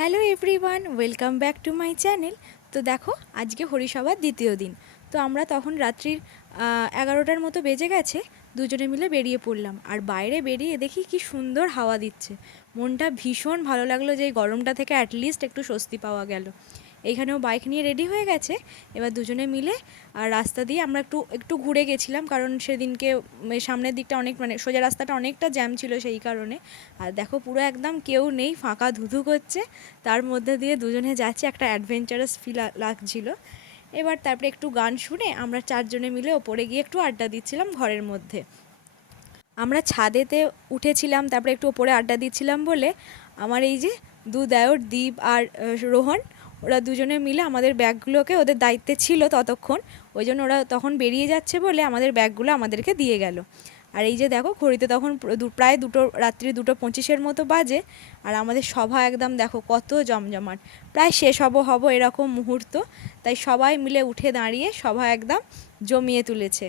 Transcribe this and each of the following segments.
Hello everyone, welcome back to my channel. তো দেখো, আজকে হরিসভার দ্বিতীয় দিন। তো আমরা তখন রাত্রির 11টার মতো বেজে গেছে, দুজনে মিলে বেরিয়ে পড়লাম। আর বাইরে বেরিয়ে দেখি কি সুন্দর হাওয়া দিচ্ছে। মনটা ভীষণ ভালো লাগলো যে এই গরমটা থেকে অ্যাটলিস্ট একটু স্বস্তি পাওয়া গেল। এইখানেও বাইক নিয়ে রেডি হয়ে গেছে। এবার দুজনে মিলে রাস্তা দিয়ে আমরা একটু একটু ঘুরে গেছিলাম, কারণ সেদিনকে সামনের দিকটা অনেক সোজা রাস্তাটা অনেকটা জ্যাম ছিল সেই কারণে। আর দেখো, পুরো একদম কেউ নেই, ফাঁকা ধুধু করছে। তার মধ্যে দিয়ে দুজনে যাচ্ছে, একটা অ্যাডভেঞ্চারাস ফিল লাগছিল। এবার তারপরে একটু গান শুনে আমরা চারজনে মিলে ওপরে গিয়ে একটু আড্ডা দিচ্ছিলাম ঘরের মধ্যে। আমরা ছাদেতে উঠেছিলাম, তারপরে একটু ওপরে আড্ডা দিচ্ছিলাম বলে আমার এই যে দু দেওর দীপ আর রোহন, ওরা দুজনে মিলে আমাদের ব্যাগগুলোকে, ওদের দায়িত্বে ছিল ততক্ষণ, ওই জন্য ওরা তখন বেরিয়ে যাচ্ছে বলে আমাদের ব্যাগগুলো আমাদেরকে দিয়ে গেল। আর এই যে দেখো, ঘড়িতে তখন প্রায় রাত্রি 2:25 মতো বাজে। আর আমাদের সভা একদম দেখো কত জমজমাট, প্রায় শেষ হব এরকম মুহূর্ত। তাই সবাই মিলে উঠে দাঁড়িয়ে সভা একদম জমিয়ে তুলেছে।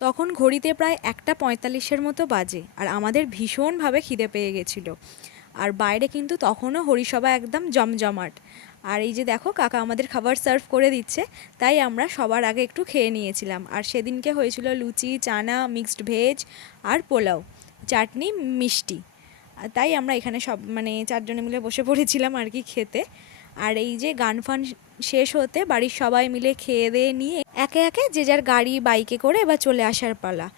তখন ঘড়িতে প্রায় 1:45 মতো বাজে, আর আমাদের ভীষণভাবে খিদে পেয়ে গেছিলো। আর বাইরে কিন্তু তখনও হরিসভা একদম জমজমাট। আর এই যে দেখো, কাকা আমাদের খাবার সার্ভ করে দিচ্ছে, তাই আমরা সবার আগে একটু খেয়ে নিয়েছিলাম। আর সেদিনকে হয়েছিল লুচি, চানা, মিক্সড ভেজ আর পোলাও, চাটনি, মিষ্টি। তাই আমরা এখানে সব চারজনে মিলে বসে পড়েছিলাম আর কি খেতে। আর এই যে গান ফান শেষ হতে বাড়ির সবাই মিলে খেয়ে দিয়ে নিয়ে একে একে যে যার গাড়ি বাইকে করে এবার চলে আসার পালা।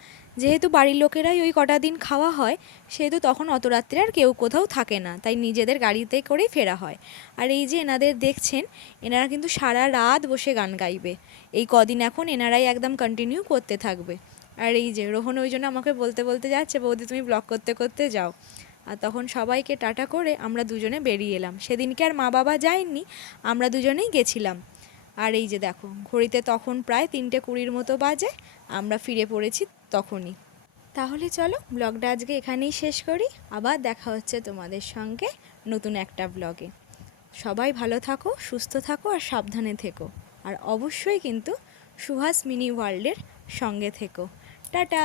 যেহেতু বাড়ির লোকেরাই ওই কটা দিন খাওয়া হয়, সেহেতু তখন অত রাত্রে আর কেউ কোথাও থাকে না, তাই নিজেদের গাড়িতে করেই ফেরা হয়। আর এই যে এনাদের দেখছেন, এনারা কিন্তু সারা রাত বসে গান গাইবে এই কদিন, এখন এনারাই একদম কন্টিনিউ করতে থাকবে। আর এই যে রোহন ওই জন্য আমাকে বলতে বলতে যাচ্ছে, বৌদি তুমি ব্লগ করতে করতে যাও। আর তখন সবাইকে টাটা করে আমরা দুজনে বেরিয়ে এলাম। সেদিনকে আর মা বাবা যায়নি, আমরা দুজনেই গেছিলাম। আর এই যে দেখো, ঘড়িতে তখন প্রায় 3:20 মতো বাজে, আমরা ফিরে পড়েছি তখনই। তাহলে চলো, ব্লগটা আজকে এখানেই শেষ করি। আবার দেখা হচ্ছে তোমাদের সঙ্গে নতুন একটা ব্লগে। সবাই ভালো থাকো, সুস্থ থাকো আর সাবধানে থেকো। আর অবশ্যই কিন্তু সুহাস মিনি ওয়ার্ল্ডের সঙ্গে থেকো। টাটা।